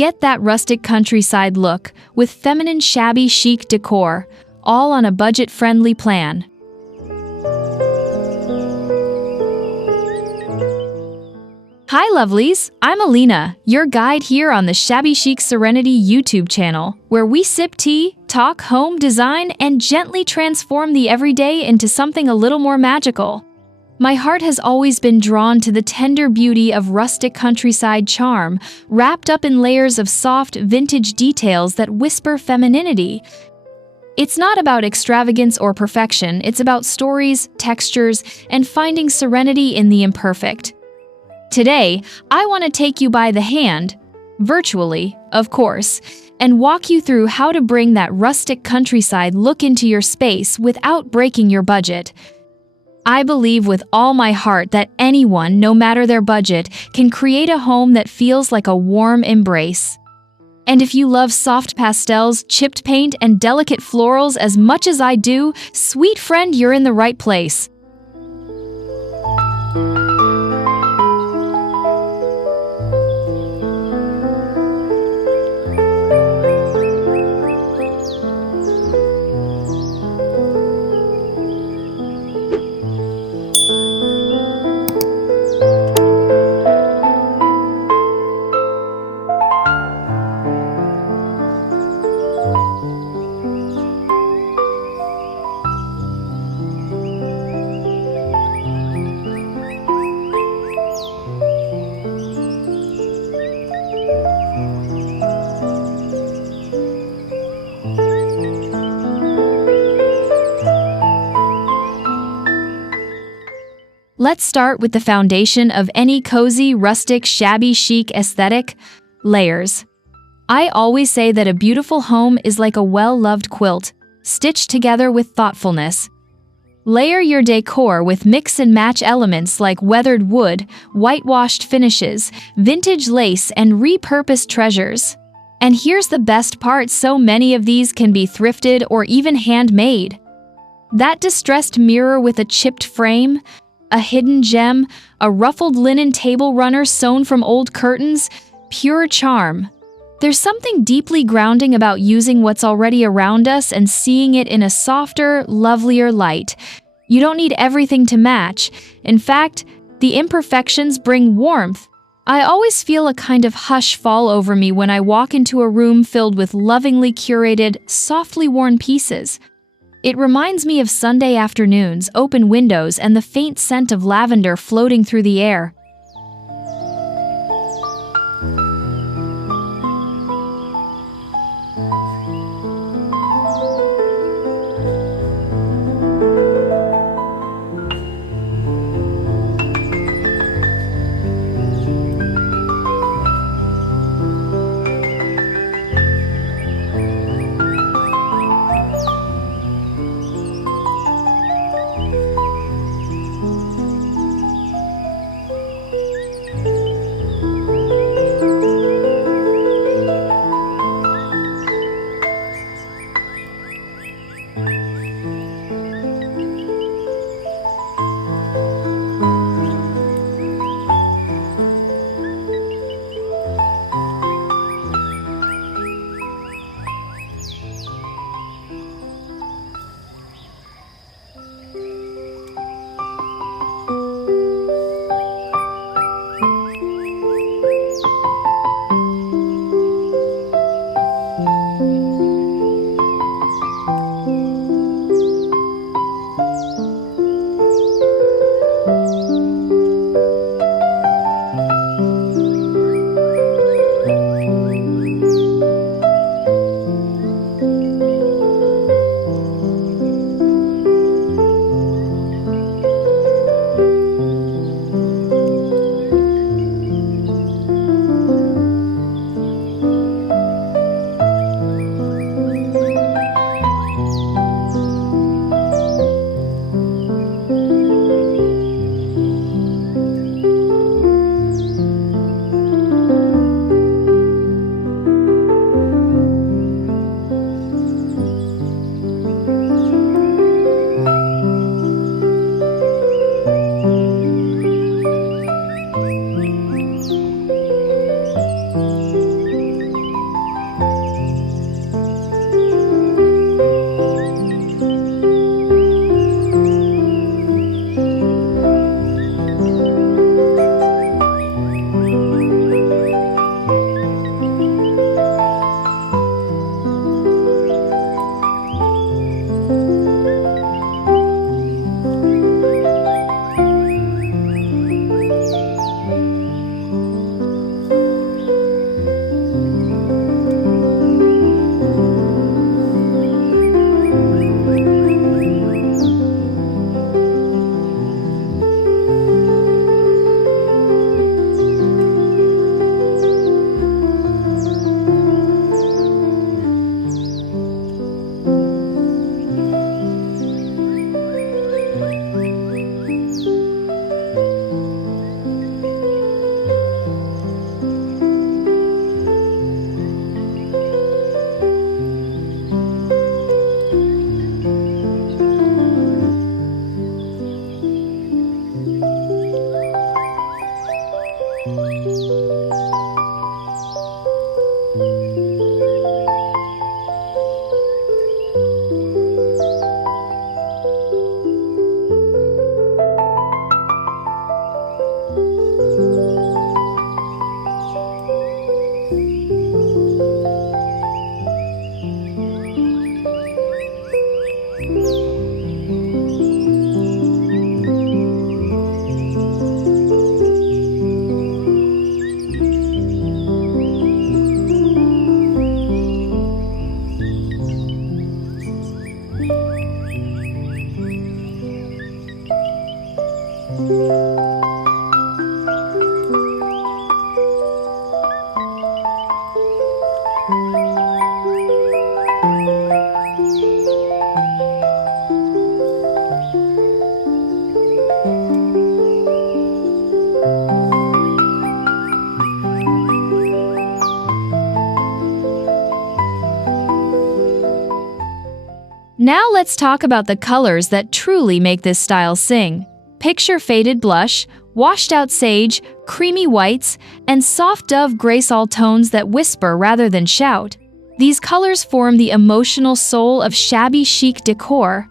Get that rustic countryside look with feminine shabby chic decor, all on a budget-friendly plan. Hi lovelies, I'm Alina, your guide here on the Shabby Chic Serenity YouTube channel, where we sip tea, talk home design, and gently transform the everyday into something a little more magical. My heart has always been drawn to the tender beauty of rustic countryside charm, wrapped up in layers of soft, vintage details that whisper femininity. It's not about extravagance or perfection, it's about stories, textures, and finding serenity in the imperfect. Today, I want to take you by the hand, virtually, of course, and walk you through how to bring that rustic countryside look into your space without breaking your budget. I believe with all my heart that anyone, no matter their budget, can create a home that feels like a warm embrace. And if you love soft pastels, chipped paint, and delicate florals as much as I do, sweet friend, you're in the right place. Let's start with the foundation of any cozy, rustic, shabby chic aesthetic: layers. I always say that a beautiful home is like a well-loved quilt, stitched together with thoughtfulness. Layer your decor with mix-and-match elements like weathered wood, whitewashed finishes, vintage lace, and repurposed treasures. And here's the best part: so many of these can be thrifted or even handmade. That distressed mirror with a chipped frame, a hidden gem, a ruffled linen table runner sewn from old curtains, pure charm. There's something deeply grounding about using what's already around us and seeing it in a softer, lovelier light. You don't need everything to match. In fact, the imperfections bring warmth. I always feel a kind of hush fall over me when I walk into a room filled with lovingly curated, softly worn pieces. It reminds me of Sunday afternoons, open windows, and the faint scent of lavender floating through the air. Now let's talk about the colors that truly make this style sing. Picture faded blush, washed out sage, creamy whites, and soft dove grace, all tones that whisper rather than shout. These colors form the emotional soul of shabby chic decor.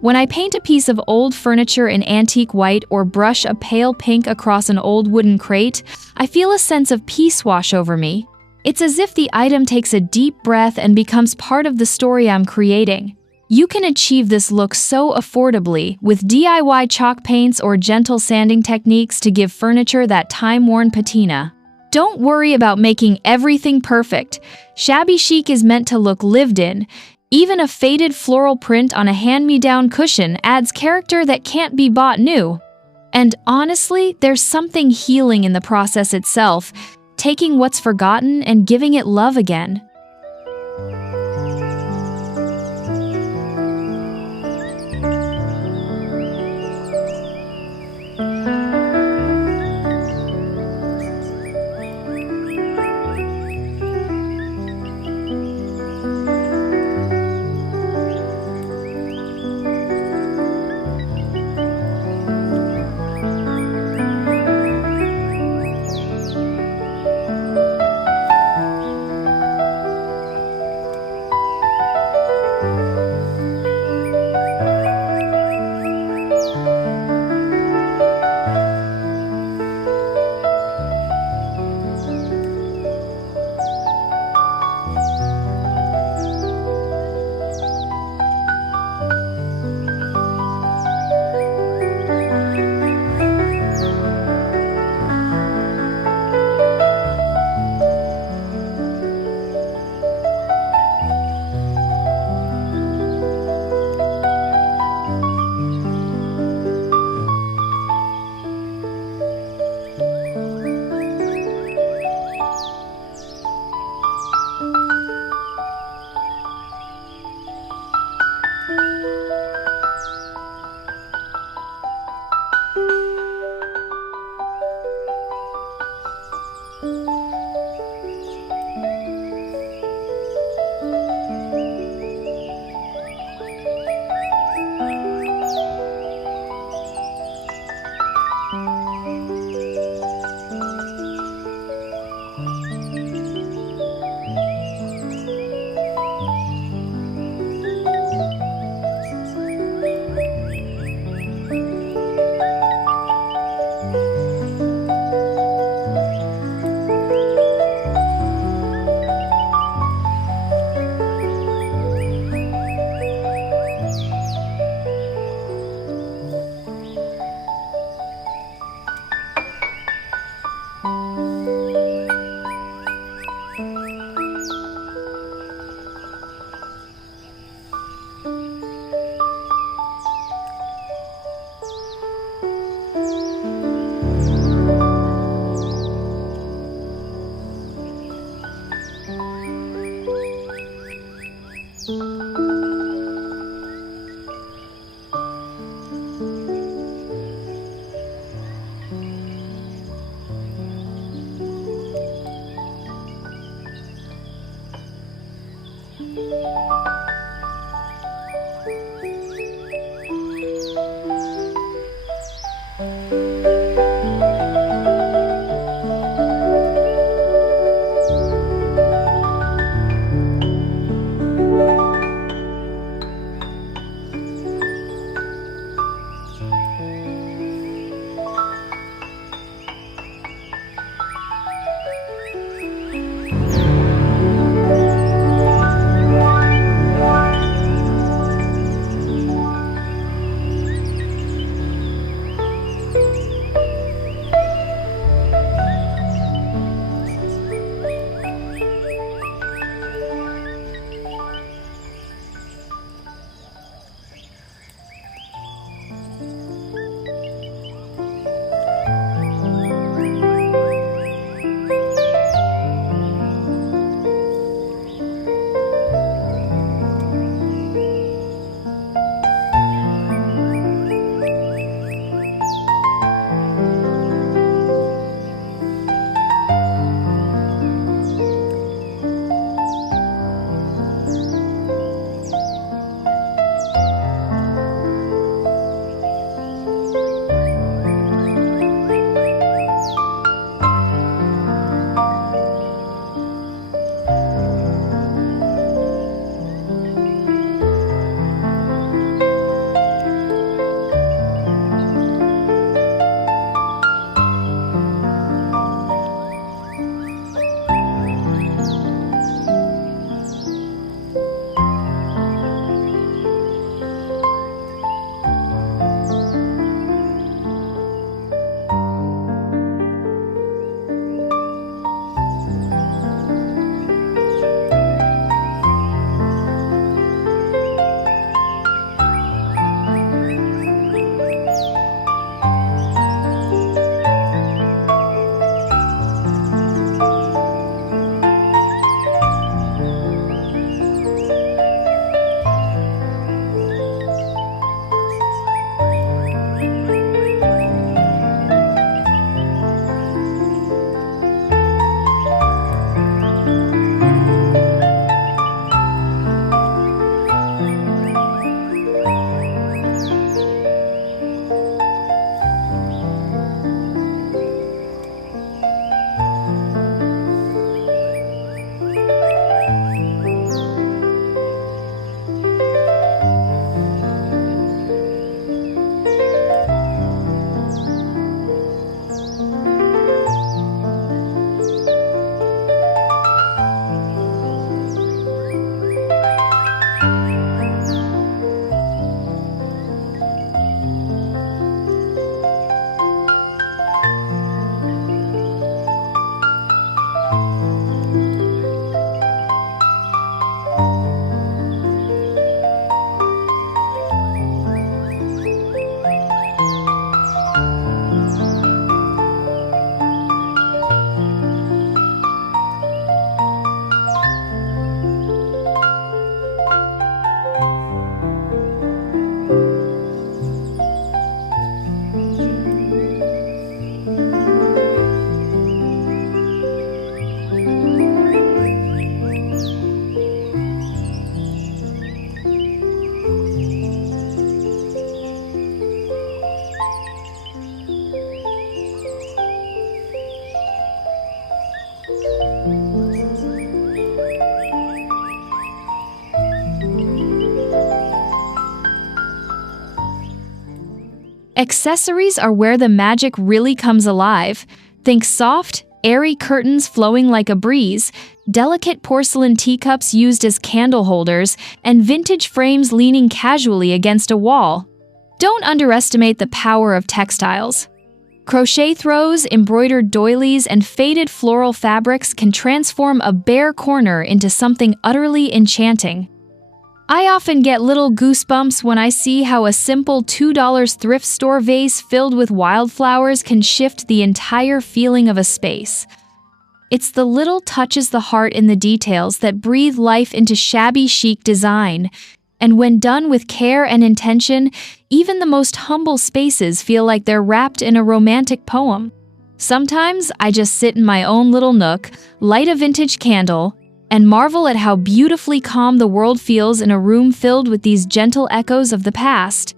When I paint a piece of old furniture in antique white or brush a pale pink across an old wooden crate, I feel a sense of peace wash over me. It's as if the item takes a deep breath and becomes part of the story I'm creating. You can achieve this look so affordably with DIY chalk paints or gentle sanding techniques to give furniture that time-worn patina. Don't worry about making everything perfect. Shabby chic is meant to look lived in. Even a faded floral print on a hand-me-down cushion adds character that can't be bought new. And honestly, there's something healing in the process itself, taking what's forgotten and giving it love again. Accessories are where the magic really comes alive. Think soft, airy curtains flowing like a breeze, delicate porcelain teacups used as candle holders, and vintage frames leaning casually against a wall. Don't underestimate the power of textiles. Crochet throws, embroidered doilies, and faded floral fabrics can transform a bare corner into something utterly enchanting. I often get little goosebumps when I see how a simple $2 thrift store vase filled with wildflowers can shift the entire feeling of a space. It's the little touches the heart in the details that breathe life into shabby chic design. And when done with care and intention, even the most humble spaces feel like they're wrapped in a romantic poem. Sometimes I just sit in my own little nook, light a vintage candle, and marvel at how beautifully calm the world feels in a room filled with these gentle echoes of the past.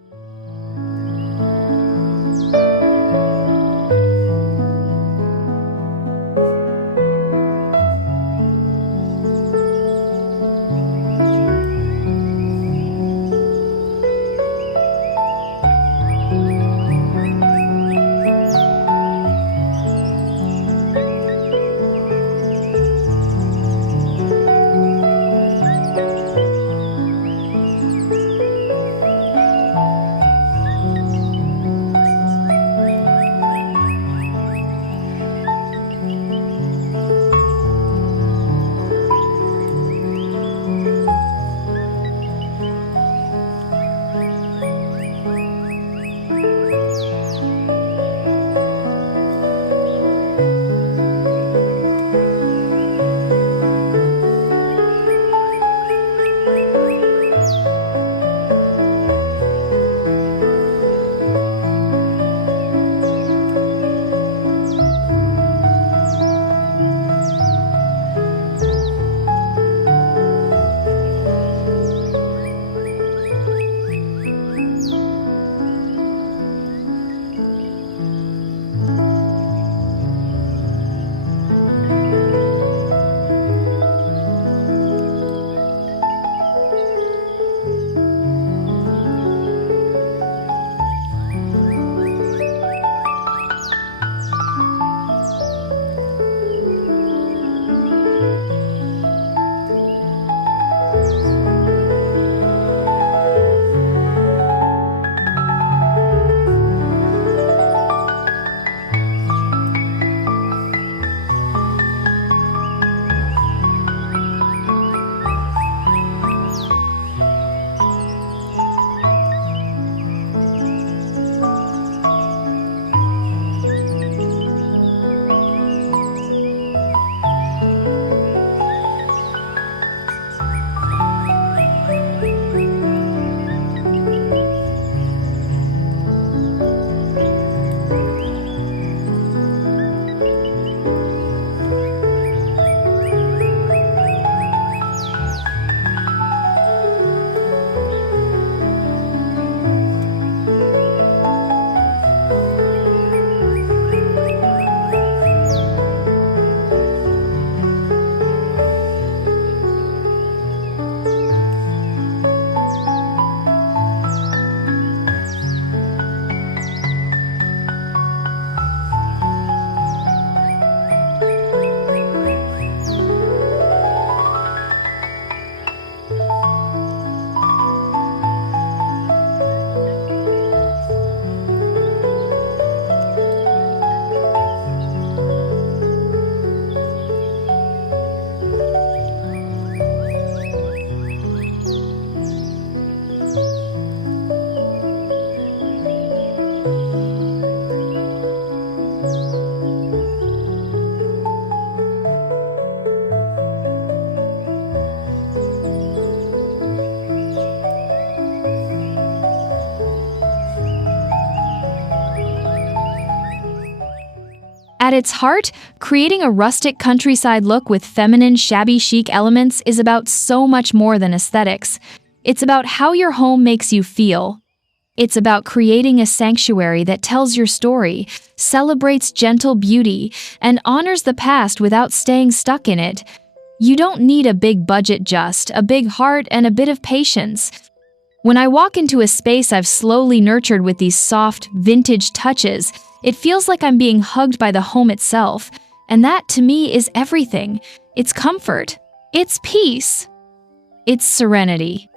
At its heart, creating a rustic countryside look with feminine, shabby chic elements is about so much more than aesthetics. It's about how your home makes you feel. It's about creating a sanctuary that tells your story, celebrates gentle beauty, and honors the past without staying stuck in it. You don't need a big budget, just a big heart and a bit of patience. When I walk into a space I've slowly nurtured with these soft, vintage touches, it feels like I'm being hugged by the home itself, and that, to me, is everything. It's comfort. It's peace. It's serenity.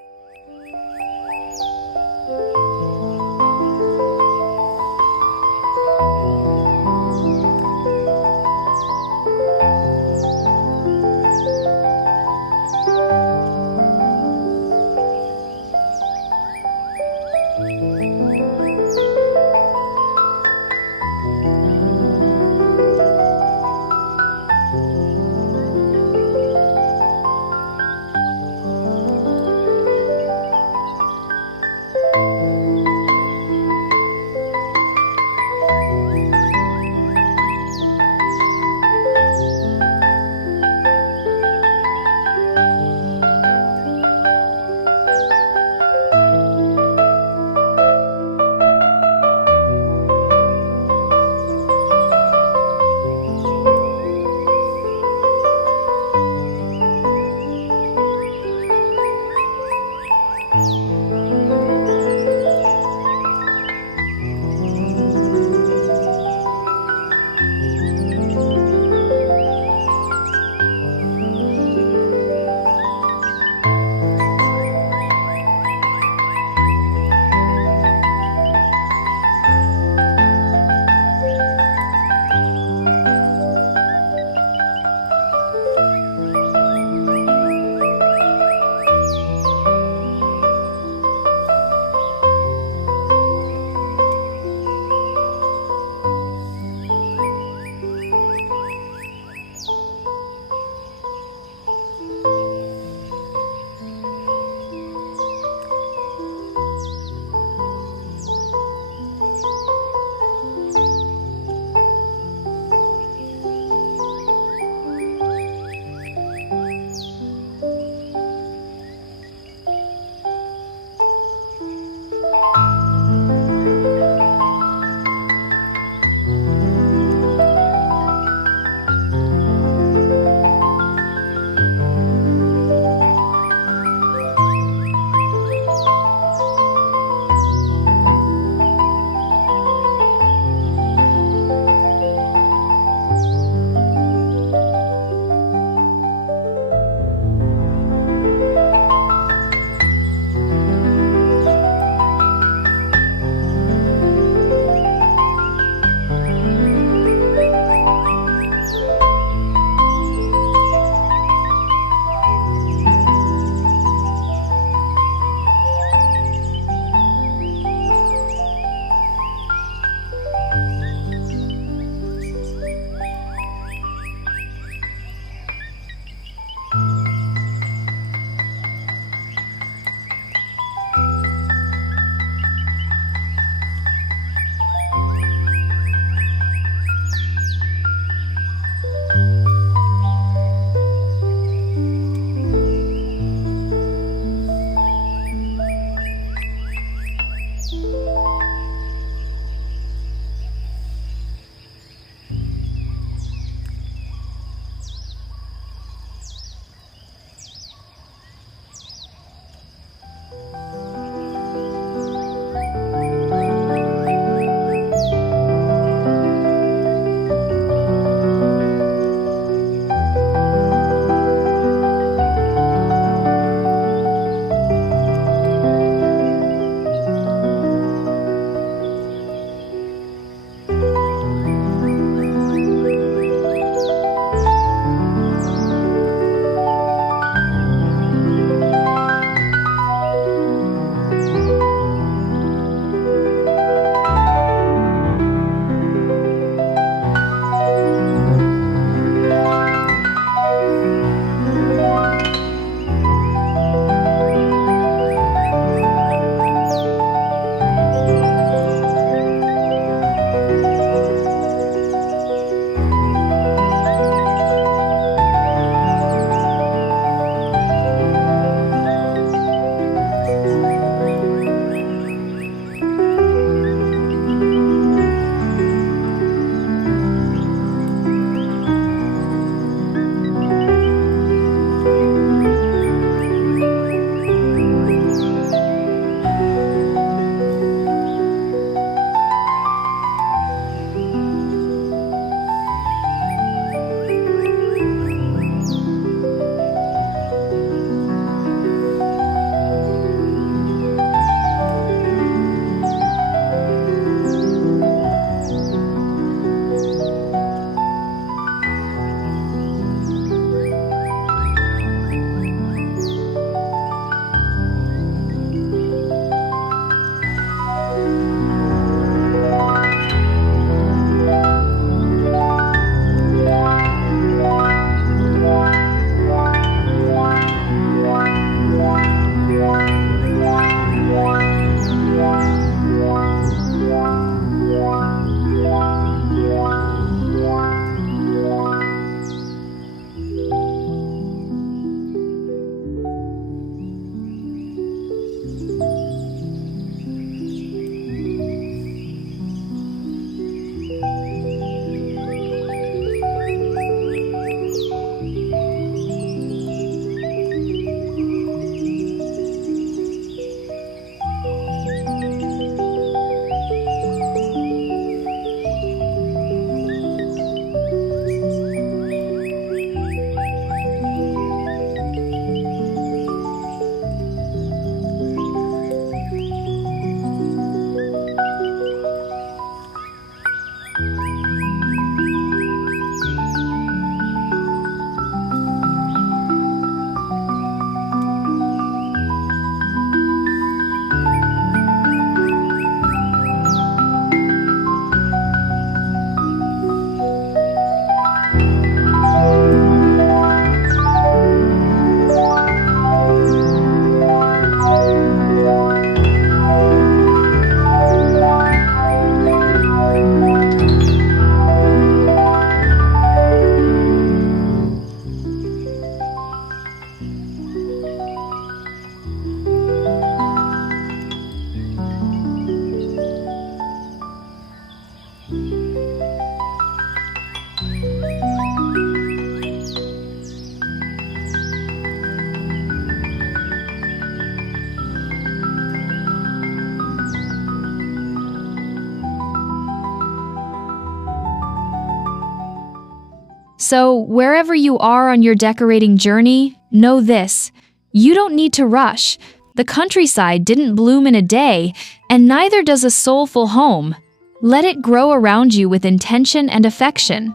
So, wherever you are on your decorating journey, know this: you don't need to rush. The countryside didn't bloom in a day, and neither does a soulful home. Let it grow around you with intention and affection.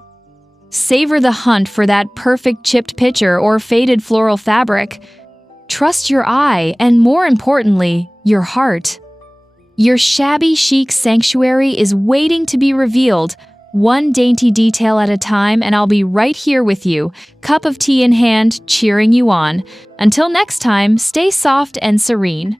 Savor the hunt for that perfect chipped picture or faded floral fabric. Trust your eye and, more importantly, your heart. Your shabby chic sanctuary is waiting to be revealed, one dainty detail at a time, and I'll be right here with you, cup of tea in hand, cheering you on. Until next time, stay soft and serene.